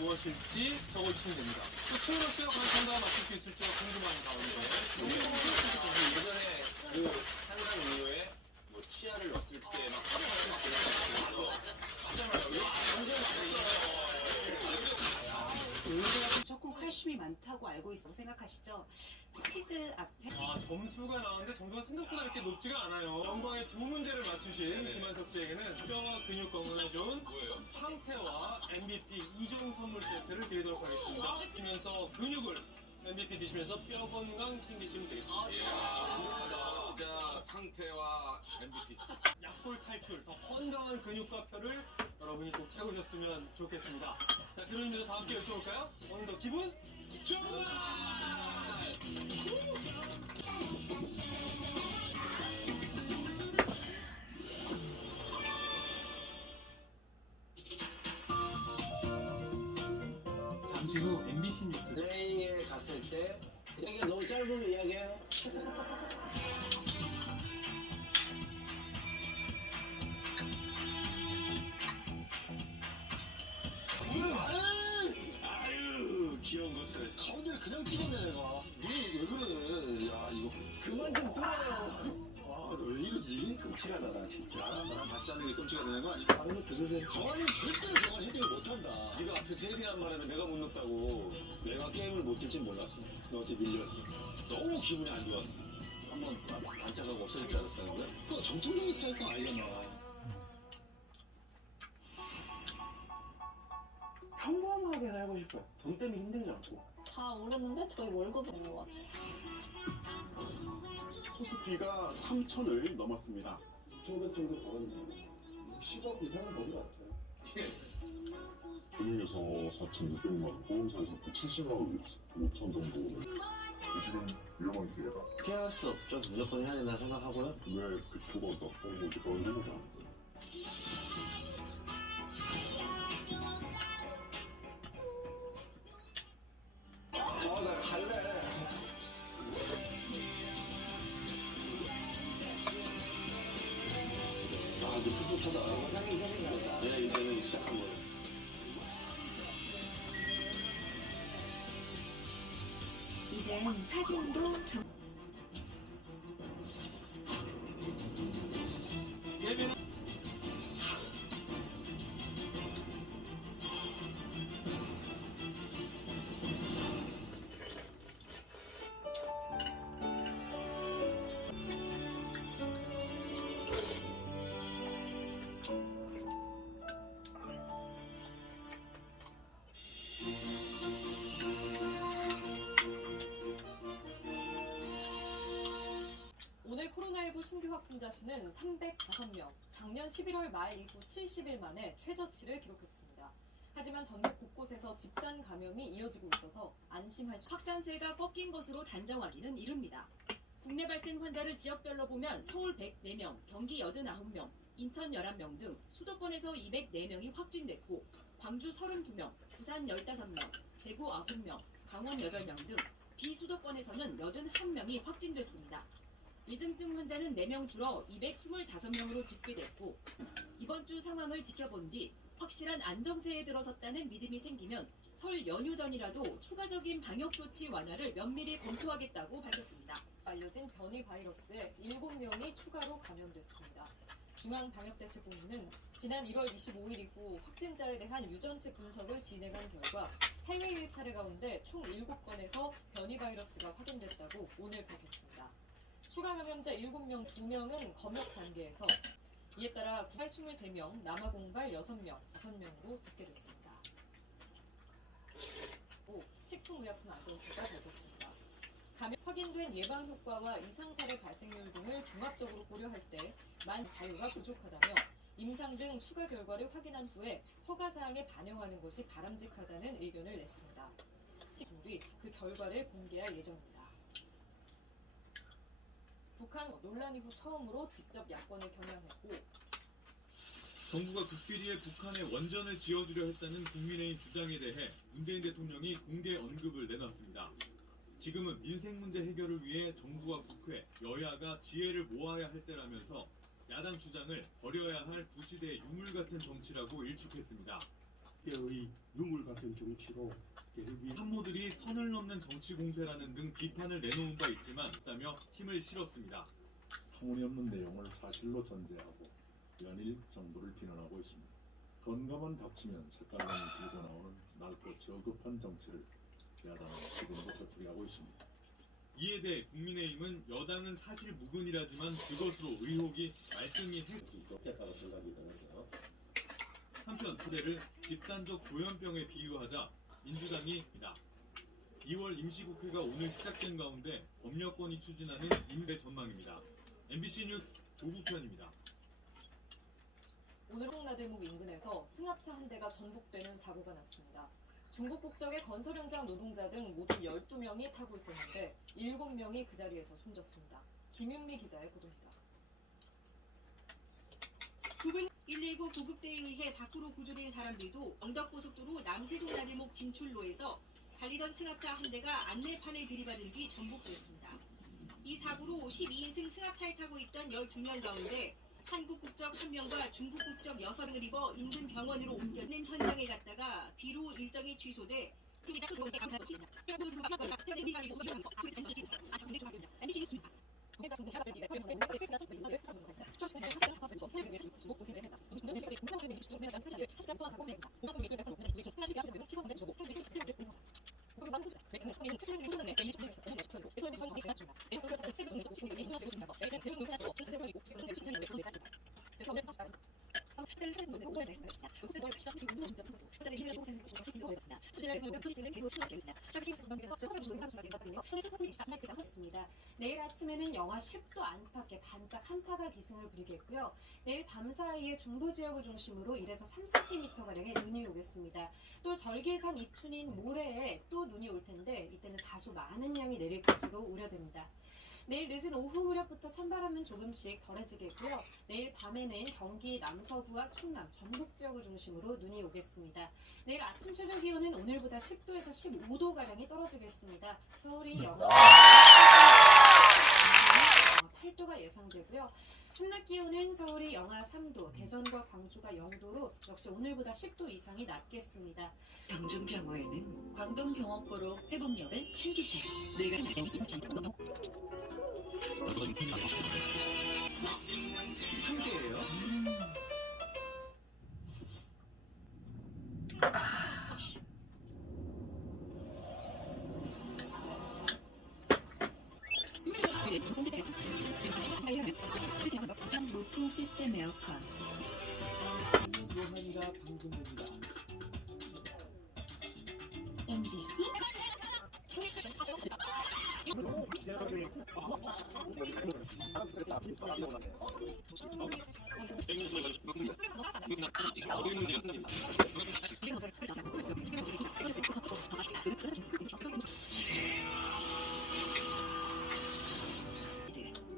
무엇일지 적어주시면 됩니다. 또 최현우 씨가 과연 정답을 맞출 수 있을지가 궁금한 가운데 예전에 그 한강 이후에 뭐 치아를 넣었을 때 막 맞잖아요. 완전 우유가 조금 칼슘이 많다고 알고 있다고 생각하시죠? 치즈 앞에 점수가 나왔는데 점수가 생각보다 이렇게 높지가 않아요. 연방의 두 문제를 맞추신 김한석 씨에게는 뼈와 근육 건강에 좋은 황태와 MVP 2종 선물 세트를 드리도록 하겠습니다. 드시면서 근육을 MVP 드시면서 뼈 건강 챙기시면 되겠습니다. 진짜 황태와 MVP. 약골 탈출, 더 건강한 근육과 뼈를 여러분이 꼭 채우셨으면 좋겠습니다. 자, 그러면서 다 함께 외쳐볼까요? 오늘도 기분 좋아! 잠시 후 MBC 뉴스. LA에 갔을 때 여기가 너무 짧으면 이야기해요. 아유 귀여운 것들 가운데 그냥 찍었네 내가 왜 그래 야 이거 그만 좀 둬요. 아 너 왜 이러지 끔찍하다 나 진짜. 나랑 같이 사는 게 끔찍가 되는 거 아니야 알아서 들으세요. 정환이 절대로 저건 해결을 못한다 네가 앞에서 헤딩한 바람에 내가 못 넣었다고. 내가 게임을 못 뛸 줄 몰랐어 너한테 밀렸어 너무 기분이 안 좋았어 한번 반짝하고 없어질 줄 알았다는 거야? 그거 정통적인 스타일 거 아니잖아 평범하게 살고 싶어요. 돈 때문에 힘들지 않고. 다 오르는데 저희 월급이 된 것 같아요. 코스피가 3천을 넘었습니다 6,500 정도 벌었네. 10억 이상은 버는 것 같아요. 금융에서 4,600만, 보험사에서 70만 5천 정도. 지금 위험한 기회다. 피할 수 없죠. 무조건 해야 된다 생각하고요. 왜 그쪽가 나쁜 건지 그런 생각이 안 들어요. 나 갈래. 아 이제 풋풋하다 영상이 생각나. 네 이제는 시작한 거예요 이젠 사진도 정... 예비는 오늘 코로나19 신규 확진자 수는 305명, 작년 11월 말 이후 70일 만에 최저치를 기록했습니다. 하지만 전국 곳곳에서 집단 감염이 이어지고 있어서 안심할 수 확산세가 꺾인 것으로 단정하기는 이릅니다. 국내 발생 환자를 지역별로 보면 서울 104명, 경기 89명, 인천 11명 등 수도권에서 204명이 확진됐고 광주 32명, 부산 15명, 대구 9명, 강원 8명 등 비수도권에서는 81명이 확진됐습니다. 위중증 환자는 4명 줄어 225명으로 집계됐고 이번 주 상황을 지켜본 뒤 확실한 안정세에 들어섰다는 믿음이 생기면 설 연휴 전이라도 추가적인 방역조치 완화를 면밀히 검토하겠다고 밝혔습니다. 알려진 변이 바이러스에 7명이 추가로 감염됐습니다. 중앙방역대책본부는 지난 1월 25일 이후 확진자에 대한 유전체 분석을 진행한 결과 해외 유입 사례 가운데 총 7건에서 변이 바이러스가 확인됐다고 오늘 밝혔습니다. 추가 감염자 7명, 2명은 검역 단계에서 이에 따라 구발 23명, 남아 공발 6명, 5명으로 집계됐습니다. 식품의약품안전처가 밝혔습니다. 감염 확인된 예방 효과와 이상 사례 발생률 등을 종합적으로 고려할 때 만 자유가 부족하다며 임상 등 추가 결과를 확인한 후에 허가 사항에 반영하는 것이 바람직하다는 의견을 냈습니다. 식품부이 그 결과를 공개할 예정입니다. 북한 논란 이후 처음으로 직접 야권을 겨냥했고 정부가 극비리에 북한에 원전을 지어주려 했다는 국민의힘 주장에 대해 문재인 대통령이 공개 언급을 내놨습니다. 지금은 민생 문제 해결을 위해 정부와 국회, 여야가 지혜를 모아야 할 때라면서 야당 주장을 버려야 할 구시대의 유물 같은 정치라고 일축했습니다. 때의 유물 같은 정치로 참모들이 선을 넘는 정치 공세라는 등 비판을 내놓은 바 있다며 힘을 실었습니다. 터무니없는 내용을 사실로 전제하고 연일 정부를 비난하고 있습니다. 건강만 닥치면 색깔론이 들고 나오는 낡고 저급한 정치를 야당은 지금부터 주의하고 있습니다. 이에 대해 국민의힘은 여당은 사실 무근이라지만 그것으로 의혹이 말끔히 좋겠다고 생각이 드는데요. 한편 그대를 집단적 조현병에 비유하자 민주당이다. 2월 임시국회가 오늘 시작된 가운데 법여권이 추진하는 임대 전망입니다. MBC 뉴스 조국현입니다. 오늘 홍나들목 인근에서 승합차 한 대가 전복되는 사고가 났습니다. 중국 국적의 건설 현장 노동자 등 모두 12명이 타고 있었는데 7명이 그 자리에서 숨졌습니다. 김윤미 기자의 보도입니다. 부근 119 구급대에 의해 밖으로 구조된 사람들도 영덕고속도로 남세종 나들목 진출로에서 달리던 승합차 한 대가 안내판에 들이받은 뒤 전복됐습니다. 이 사고로 12인승 승합차에 타고 있던 12명 가운데 한국 국적 1명과 중국 국적 6명을 입어 인근 병원으로 옮겨진 현장에 갔다가 비로 일정이 취소돼 내일 아침에는 영하 10도 안팎의 반짝 한파가 기승을 부리겠고요. 내일 밤 사이에 중부 지역을 중심으로 1에서 3cm가량의 눈이 오겠습니다. 또 절기상 입춘인 모레에 또 눈이 올 텐데 이때는 다소 많은 양이 내릴 것으로 우려됩니다. 내일 늦은 오후 무렵부터 찬바람은 조금씩 덜해지겠고요. 내일 밤에는 경기 남서부와 충남, 전북 지역을 중심으로 눈이 오겠습니다. 내일 아침 최저 기온은 오늘보다 10도에서 15도가량이 떨어지겠습니다. 서울이 영하 8도가 예상되고요. 한낮 기온은 서울이 영하 3도, 대전과 광주가 0도로 역시 오늘보다 10도 이상이 낮겠습니다. 병준병원에는 광동병원거로 회복력을 챙기세요. 내가 한개예요? 무풍 시스템 에어컨. 요한이가 방송됩니다. MBC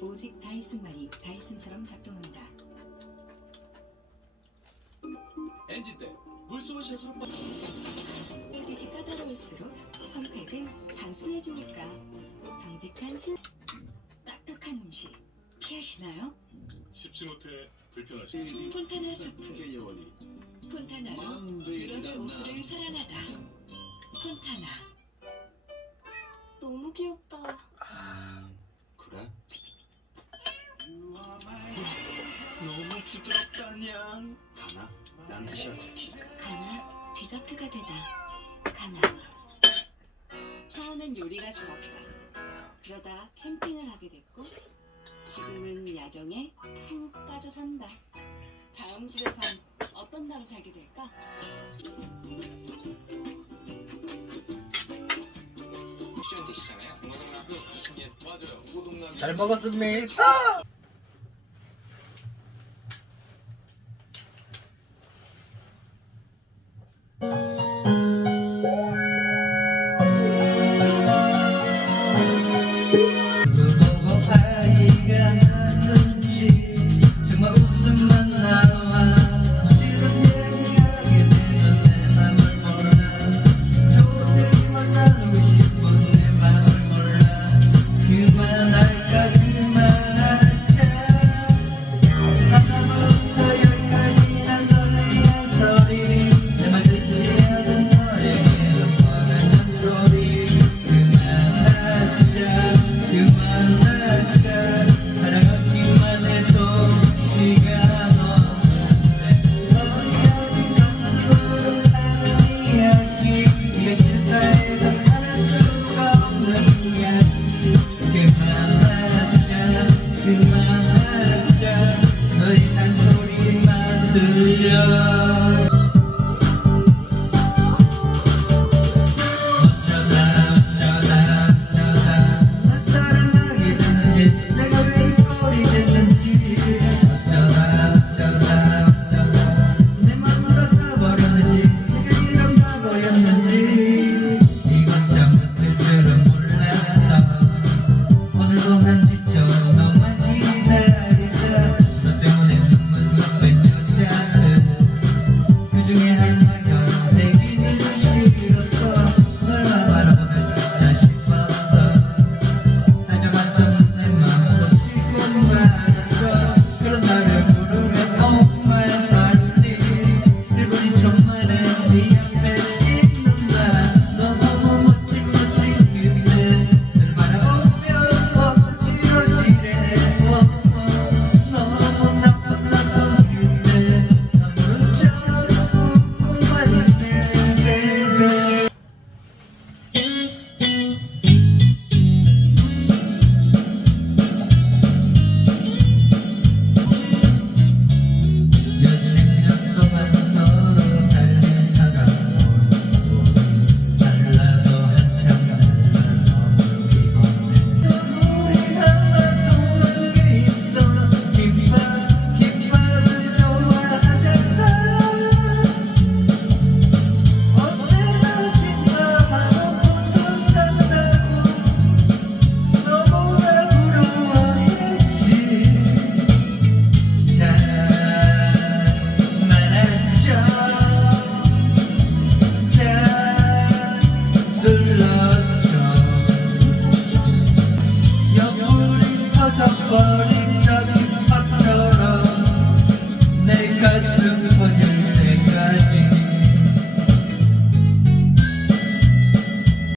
오직 다이슨만이 다이슨처럼 작동합니다. 엔진 때 물소원샷으로 헬짓이 까다로울수록 선택은 단순해지니까 정직한 딱딱한 음식 피하시나요? 씹지 못해 불편하시 폰타나 수프 폰타나로 유럽의 오후를 사랑하다. 폰타나. 너무 귀엽다. 그래? 너무 부드럽다냥. 가나? 난 디저트. 가나 디저트가 되다. 가나. 처음엔 요리가 좋았다. 그러다 캠핑을 하게 됐고 지금은 야경에 푹 빠져 산다. 다음 집에선 어떤 나로 살게 될까? 시간 되시잖아요. 공화동락은 20년 맞아요. 잘 먹었습니다.